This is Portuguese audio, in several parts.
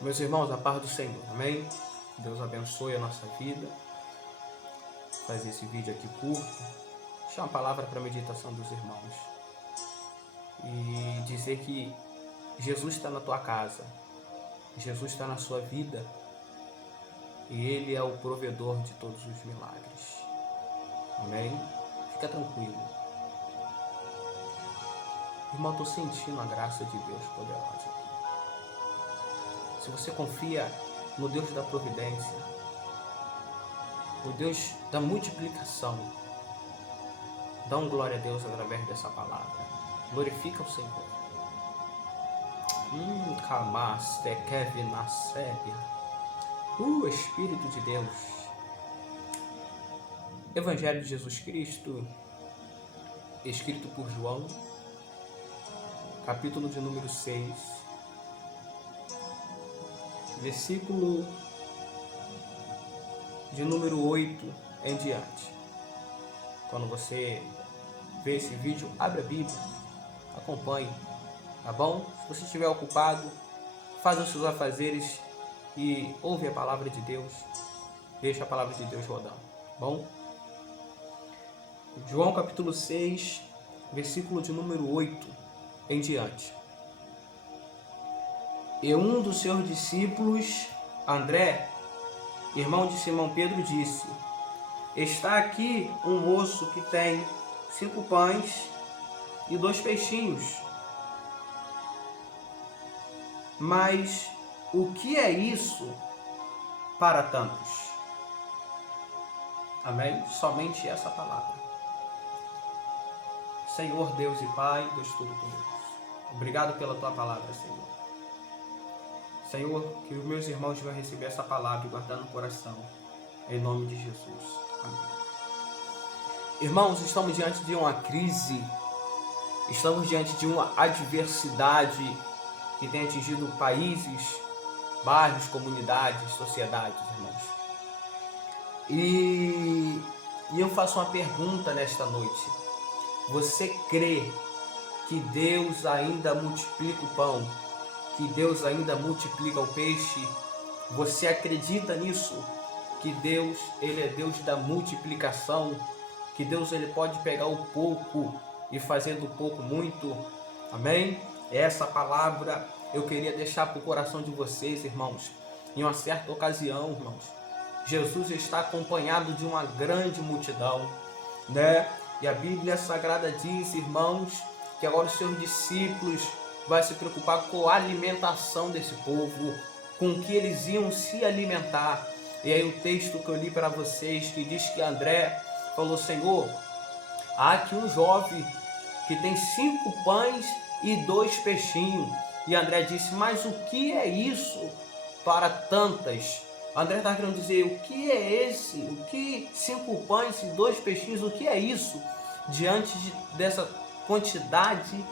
Meus irmãos, a paz do Senhor, amém? Deus abençoe a nossa vida. Fazer esse vídeo aqui curto, deixar uma palavra para a meditação dos irmãos e dizer que Jesus está na tua casa, Jesus está na sua vida e Ele é o provedor de todos os milagres, amém? Fica tranquilo. Irmão, estou sentindo a graça de Deus poderosa aqui. Se você confia no Deus da providência, o Deus da multiplicação, dá um glória a Deus através dessa palavra. Glorifica o Senhor. Espírito de Deus. Evangelho de Jesus Cristo, escrito por João, capítulo de número 6, versículo de número 8 em diante. Quando você vê esse vídeo, abre a Bíblia, acompanhe, tá bom? Se você estiver ocupado, faz os seus afazeres e ouve a palavra de Deus, deixa a palavra de Deus rodando, tá bom? João capítulo 6, versículo de número 8 em diante. E um dos seus discípulos, André, irmão de Simão Pedro, disse: está aqui um moço que tem 5 pães e 2 peixinhos. Mas o que é isso para tantos? Amém? Somente essa palavra. Senhor Deus e Pai, Deus Todo-Poderoso, obrigado pela Tua palavra, Senhor. Senhor, que os meus irmãos vão receber essa palavra e guardar no coração, em nome de Jesus. Amém. Irmãos, estamos diante de uma crise, estamos diante de uma adversidade que tem atingido países, bairros, comunidades, sociedades, irmãos. E eu faço uma pergunta nesta noite. Você crê que Deus ainda multiplica o pão? Que Deus ainda multiplica o peixe? Você acredita nisso? Que Deus, Ele é Deus da multiplicação? Que Deus, Ele pode pegar o pouco e fazer do pouco muito? Amém? Essa palavra eu queria deixar para o coração de vocês, irmãos. Em uma certa ocasião, irmãos, Jesus está acompanhado de uma grande multidão, né? E a Bíblia Sagrada diz, irmãos, que agora os seus discípulos vai se preocupar com a alimentação desse povo, com o que eles iam se alimentar. E aí o texto que eu li para vocês, que diz que André falou: Senhor, há aqui um jovem que tem 5 pães e 2 peixinhos. E André disse: mas o que é isso para tantas? André está querendo dizer: o que é esse? O que 5 pães e 2 peixinhos? O que é isso diante dessa quantidade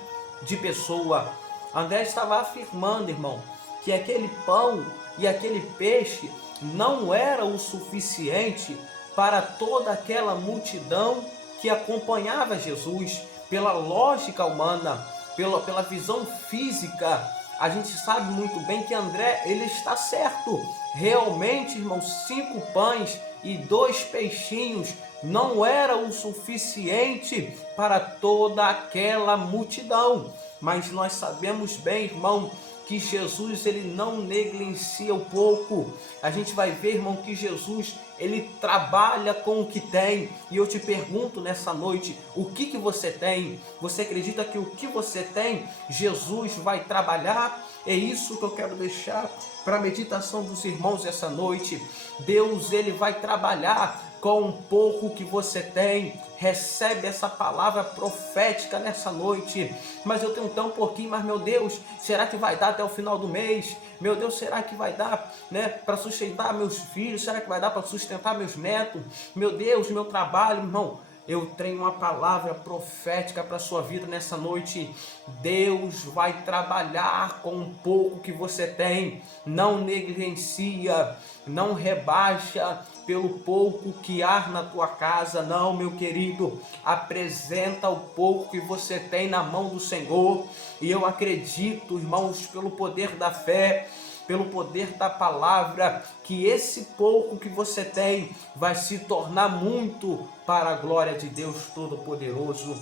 de pessoa? André estava afirmando, irmão, que aquele pão e aquele peixe não era o suficiente para toda aquela multidão que acompanhava Jesus. Pela lógica humana, pela visão física, a gente sabe muito bem que André, ele está certo. Realmente, irmão, 5 pães e 2 peixinhos não era o suficiente para toda aquela multidão. Mas nós sabemos bem, irmão, que Jesus, ele não negligencia o pouco. A gente vai ver, irmão, que Jesus, ele trabalha com o que tem. E eu te pergunto nessa noite, o que você tem? Você acredita que o que você tem, Jesus vai trabalhar? É isso que eu quero deixar para a meditação dos irmãos essa noite. Deus, ele vai trabalhar com um pouco que você tem. Recebe essa palavra profética nessa noite. Mas eu tenho tão pouquinho, mas meu Deus, será que vai dar até o final do mês? Meu Deus, será que vai dar, né, para sustentar meus filhos? Será que vai dar para sustentar meus netos? Meu Deus, meu trabalho, irmão. Eu tenho uma palavra profética para a sua vida nessa noite. Deus vai trabalhar com um pouco que você tem. Não negligencia, não rebaixa pelo pouco que há na tua casa. Não, meu querido, apresenta o pouco que você tem na mão do Senhor. E eu acredito, irmãos, pelo poder da fé, pelo poder da palavra, que esse pouco que você tem vai se tornar muito para a glória de Deus Todo-Poderoso.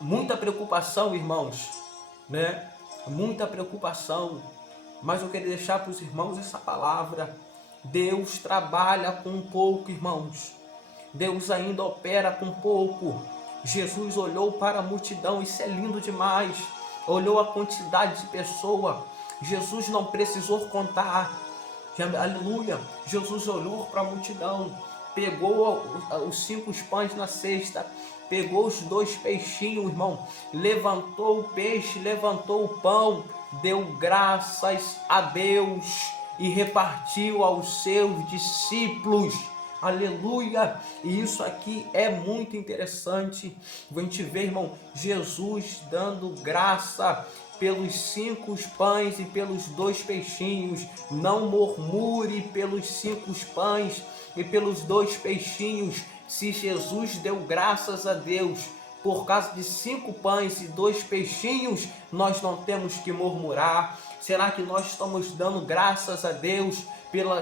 Muita preocupação, irmãos, né? Muita preocupação, mas eu quero deixar para os irmãos essa palavra. Deus trabalha com pouco, irmãos. Deus ainda opera com pouco. Jesus olhou para a multidão, isso é lindo demais. Olhou a quantidade de pessoas. Jesus não precisou contar. Aleluia. Jesus olhou para a multidão, pegou os 5 pães na cesta, pegou os 2 peixinhos, irmão, levantou o peixe, levantou o pão, deu graças a Deus e repartiu aos seus discípulos. Aleluia! E isso aqui é muito interessante. A gente vê, irmão, Jesus dando graça pelos 5 pães e pelos 2 peixinhos. Não murmure pelos 5 pães e pelos 2 peixinhos. Se Jesus deu graças a Deus por causa de 5 pães e 2 peixinhos, nós não temos que murmurar. Será que nós estamos dando graças a Deus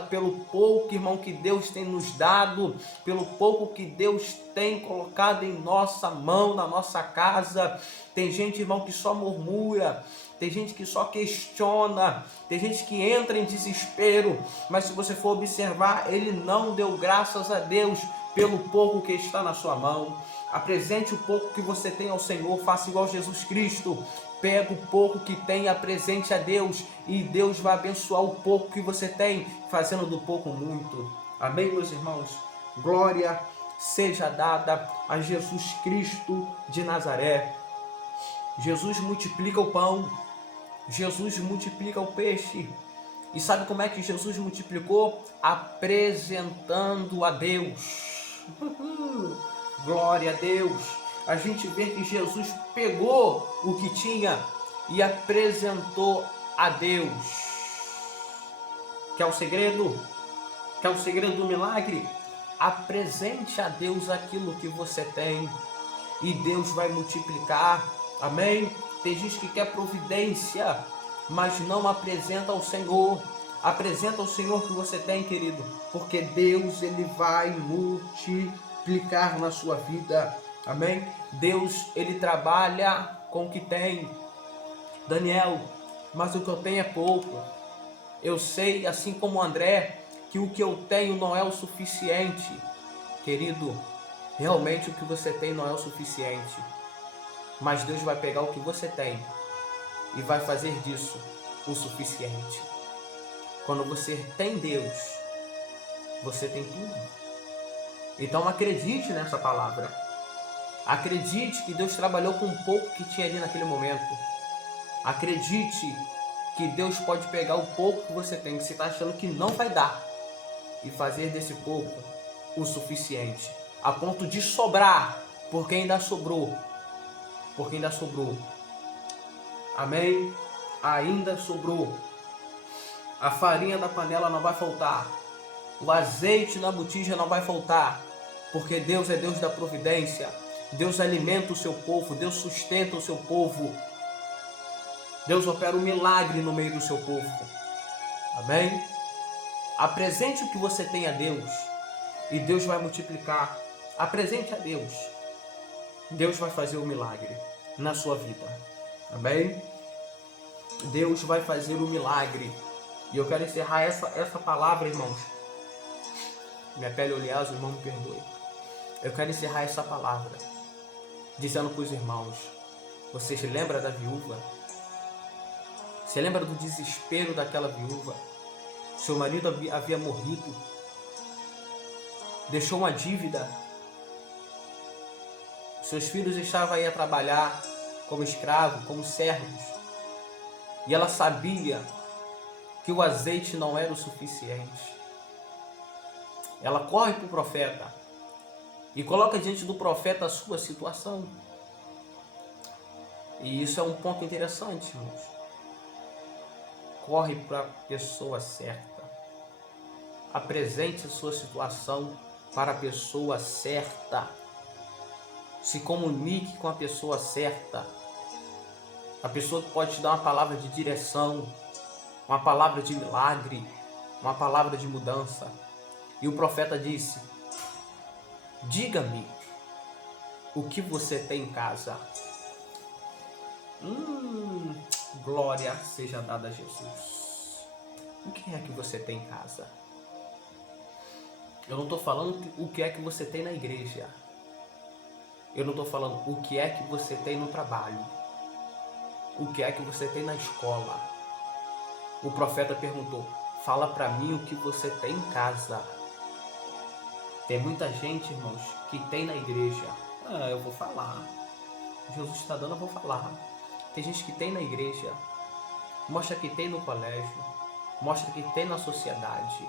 pelo pouco, irmão, que Deus tem nos dado, pelo pouco que Deus tem colocado em nossa mão, na nossa casa? Tem gente, irmão, que só murmura, tem gente que só questiona, tem gente que entra em desespero, mas se você for observar, ele não deu graças a Deus pelo pouco que está na sua mão. Apresente o pouco que você tem ao Senhor, faça igual Jesus Cristo. Pega o pouco que tem, apresente a Deus, e Deus vai abençoar o pouco que você tem, fazendo do pouco muito. Amém, meus irmãos? Glória seja dada a Jesus Cristo de Nazaré. Jesus multiplica o pão, Jesus multiplica o peixe. E sabe como é que Jesus multiplicou? Apresentando a Deus. Glória a Deus. A gente vê que Jesus pegou o que tinha e apresentou a Deus. Quer o segredo? Quer o segredo do milagre? Apresente a Deus aquilo que você tem e Deus vai multiplicar. Amém? Tem gente que quer providência, mas não apresenta ao Senhor. Apresenta ao Senhor o que você tem, querido, porque Deus, ele vai multiplicar na sua vida. Amém? Deus, ele trabalha com o que tem. Daniel, mas o que eu tenho é pouco. Eu sei, assim como André, que o que eu tenho não é o suficiente. Querido, realmente o que você tem não é o suficiente. Mas Deus vai pegar o que você tem e vai fazer disso o suficiente. Quando você tem Deus, você tem tudo. Então acredite nessa palavra. Acredite que Deus trabalhou com o pouco que tinha ali naquele momento. Acredite que Deus pode pegar o pouco que você tem, que você está achando que não vai dar, e fazer desse pouco o suficiente, a ponto de sobrar, porque ainda sobrou. Porque ainda sobrou. Amém? Ainda sobrou. A farinha da panela não vai faltar. O azeite na botija não vai faltar. Porque Deus é Deus da providência. Deus alimenta o seu povo. Deus sustenta o seu povo. Deus opera um milagre no meio do seu povo. Amém? Apresente o que você tem a Deus e Deus vai multiplicar. Apresente a Deus. Deus vai fazer um milagre na sua vida. Amém? Deus vai fazer um milagre. E eu quero encerrar essa palavra, irmãos. Minha pele oleosa, irmão, me perdoe. Eu quero encerrar essa palavra dizendo para os irmãos: vocês lembram da viúva? Você lembra do desespero daquela viúva? Seu marido havia morrido, deixou uma dívida, seus filhos estavam aí a trabalhar como escravos, como servos, e ela sabia que o azeite não era o suficiente. Ela corre para o profeta e coloca diante do profeta a sua situação. E isso é um ponto interessante, irmãos. Corre para a pessoa certa. Apresente a sua situação para a pessoa certa. Se comunique com a pessoa certa. A pessoa que pode te dar uma palavra de direção. uma palavra de milagre, uma palavra de mudança. E o profeta disse: diga-me o que você tem em casa. Glória seja dada a Jesus. O que é que você tem em casa? Eu não estou falando o que é que você tem na igreja. Eu não estou falando o que é que você tem no trabalho. O que é que você tem na escola. O profeta perguntou: fala para mim o que você tem em casa. Tem muita gente, irmãos, que tem na igreja. Eu vou falar. Jesus está dando, eu vou falar. Tem gente que tem na igreja. Mostra que tem no colégio. Mostra que tem na sociedade.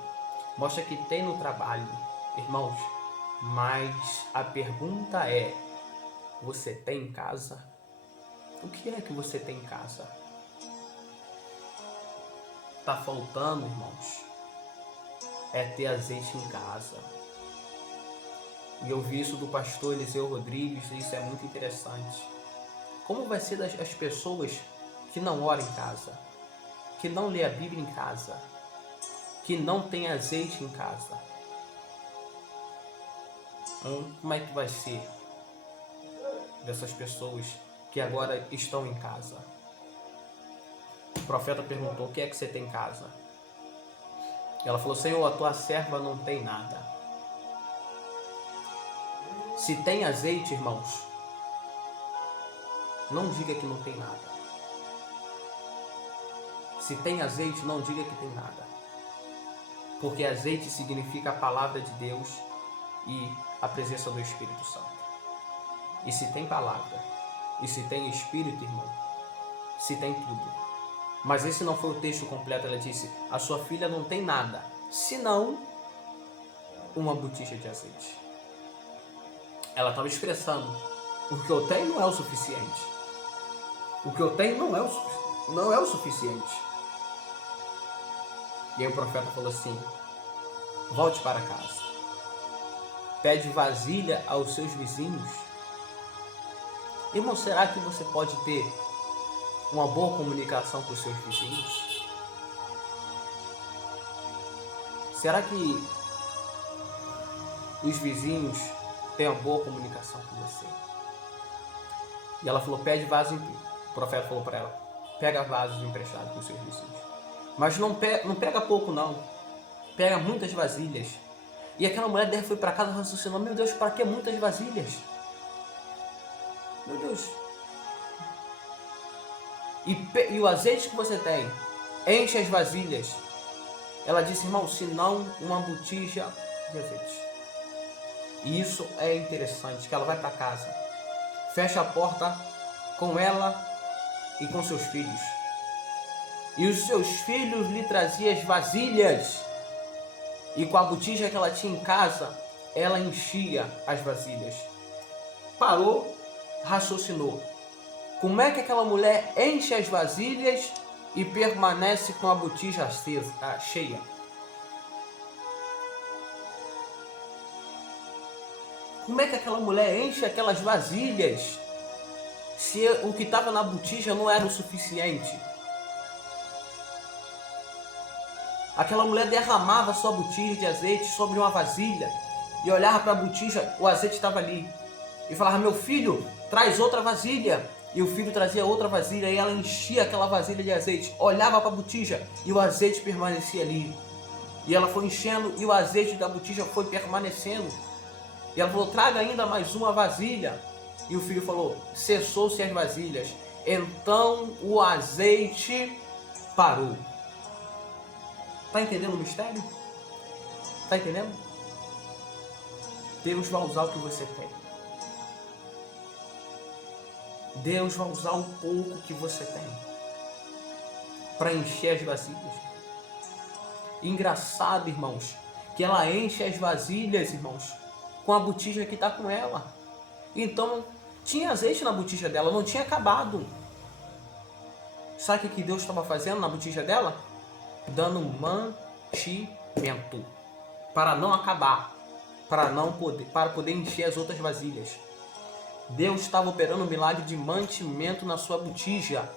Mostra que tem no trabalho. Irmãos, mas a pergunta é: você tem em casa? O que é que você tem em casa? Está faltando, irmãos, é ter azeite em casa. E eu vi isso do pastor Eliseu Rodrigues, e isso é muito interessante. Como vai ser as pessoas que não oram em casa, que não lê a Bíblia em casa, que não tem azeite em casa? Como é que vai ser dessas pessoas que agora estão em casa? O profeta perguntou: o que é que você tem em casa? Ela falou: Senhor, a tua serva não tem nada. Se tem azeite, irmãos, não diga que não tem nada. Se tem azeite, não diga que tem nada. Porque azeite significa a palavra de Deus e a presença do Espírito Santo. E se tem palavra, e se tem Espírito, irmão, se tem tudo. Mas esse não foi o texto completo. Ela disse: a sua filha não tem nada, senão uma botija de azeite. Ela estava expressando: o que eu tenho não é o suficiente. O que eu tenho não é o suficiente. E aí o profeta falou assim: volte para casa. Pede vasilha aos seus vizinhos. Irmão, será que você pode ter uma boa comunicação com os seus vizinhos? Será que os vizinhos têm uma boa comunicação com você? E ela falou: pede vaso. O profeta falou para ela: pega vasos emprestados com os seus vizinhos. Mas não pega pouco não. Pega muitas vasilhas. E aquela mulher foi para casa raciocinando: meu Deus, para que muitas vasilhas? Meu Deus. E o azeite que você tem, enche as vasilhas. Ela disse: irmão, se não uma botija de azeite. E isso é interessante, que ela vai para casa, fecha a porta com ela e com seus filhos. E os seus filhos lhe traziam as vasilhas. E com a botija que ela tinha em casa, ela enchia as vasilhas. Parou, raciocinou: como é que aquela mulher enche as vasilhas e permanece com a botija cheia? Como é que aquela mulher enche aquelas vasilhas se o que estava na botija não era o suficiente? Aquela mulher derramava sua botija de azeite sobre uma vasilha e olhava para a botija, o azeite estava ali. E falava: meu filho, traz outra vasilha. E o filho trazia outra vasilha e ela enchia aquela vasilha de azeite. Olhava para a botija e o azeite permanecia ali. E ela foi enchendo e o azeite da botija foi permanecendo. E ela falou: traga ainda mais uma vasilha. E o filho falou: cessou-se as vasilhas. Então o azeite parou. Está entendendo o mistério? Está entendendo? Deus vai usar o que você tem. Deus vai usar o pouco que você tem para encher as vasilhas. Engraçado, irmãos, que ela enche as vasilhas, irmãos, com a botija que está com ela. Então, tinha azeite na botija dela, não tinha acabado. Sabe o que Deus estava fazendo na botija dela? Dando mantimento para não acabar, para poder encher as outras vasilhas. Deus estava operando um milagre de mantimento na sua botija.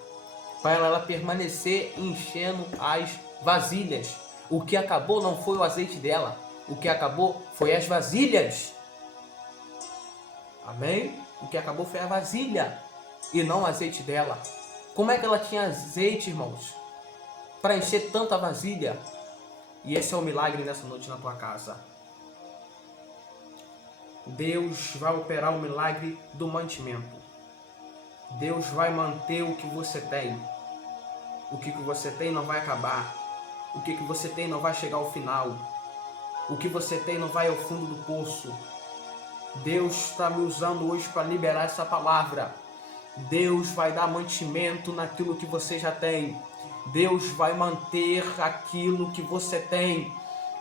para ela permanecer enchendo as vasilhas. O que acabou não foi o azeite dela, o que acabou foi as vasilhas. Amém? O que acabou foi a vasilha e não o azeite dela. Como é que ela tinha azeite, irmãos, para encher tanta vasilha? E esse é o milagre nessa noite na tua casa. Deus vai operar o milagre do mantimento. Deus vai manter o que você tem. O que você tem não vai acabar. O que você tem não vai chegar ao final. O que você tem não vai ao fundo do poço. Deus está me usando hoje para liberar essa palavra. Deus vai dar mantimento naquilo que você já tem. Deus vai manter aquilo que você tem.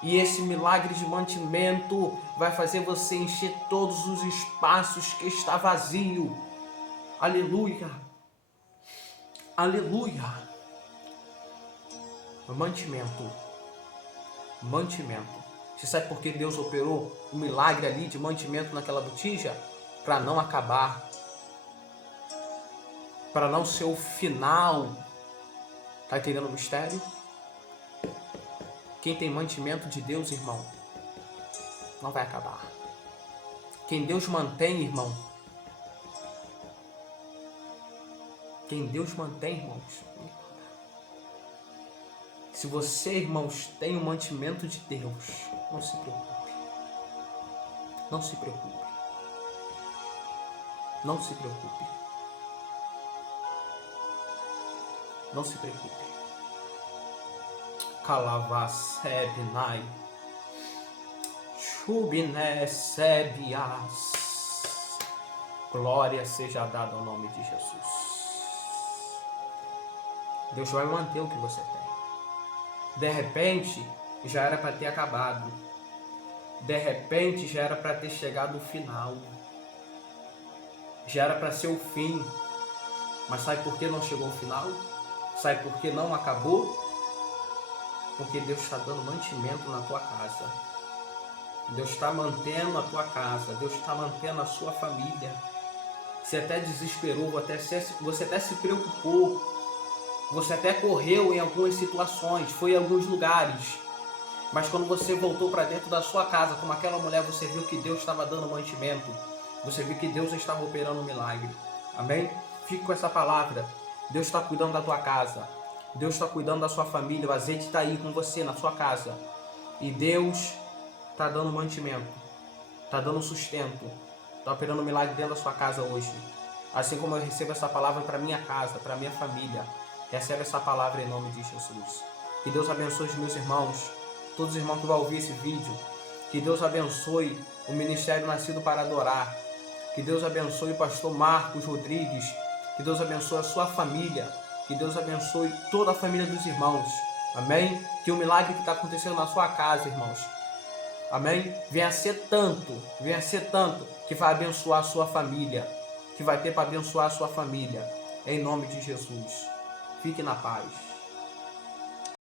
E esse milagre de mantimento vai fazer você encher todos os espaços que está vazio. Aleluia. Aleluia. Mantimento. Mantimento. Você sabe por que Deus operou um milagre ali de mantimento naquela botija? Para não acabar. Para não ser o final. Tá entendendo o mistério? Quem tem mantimento de Deus, irmão, não vai acabar. Quem Deus mantém, irmão. Quem Deus mantém, irmãos. Se você, irmãos, tem o mantimento de Deus, não se preocupe. Não se preocupe. Não se preocupe. Não se preocupe. Calavasebnai. Chubinesebias. Glória seja dada ao nome de Jesus. Deus vai manter o que você tem. De repente, já era para ter acabado. De repente, já era para ter chegado o final. Já era para ser o fim. Mas sabe por que não chegou ao final? Sabe por que não acabou? Porque Deus está dando mantimento na tua casa. Deus está mantendo a tua casa. Deus está mantendo a sua família. Você até desesperou, você até se preocupou. Você até correu em algumas situações, foi em alguns lugares. Mas quando você voltou para dentro da sua casa, como aquela mulher, você viu que Deus estava dando mantimento. Você viu que Deus estava operando um milagre. Amém? Fique com essa palavra. Deus está cuidando da tua casa. Deus está cuidando da sua família. O azeite está aí com você na sua casa. E Deus está dando mantimento. Está dando sustento. Está operando um milagre dentro da sua casa hoje. Assim como eu recebo essa palavra para minha casa, para minha família. Recebe essa palavra em nome de Jesus. Que Deus abençoe os meus irmãos. Todos os irmãos que vão ouvir esse vídeo. Que Deus abençoe o Ministério Nascido para Adorar. Que Deus abençoe o pastor Marcos Rodrigues. Que Deus abençoe a sua família. Que Deus abençoe toda a família dos irmãos. Amém? Que o milagre que está acontecendo na sua casa, irmãos. Amém? Venha a ser tanto que vai abençoar a sua família. Que vai ter para abençoar a sua família. Em nome de Jesus. Fique na paz.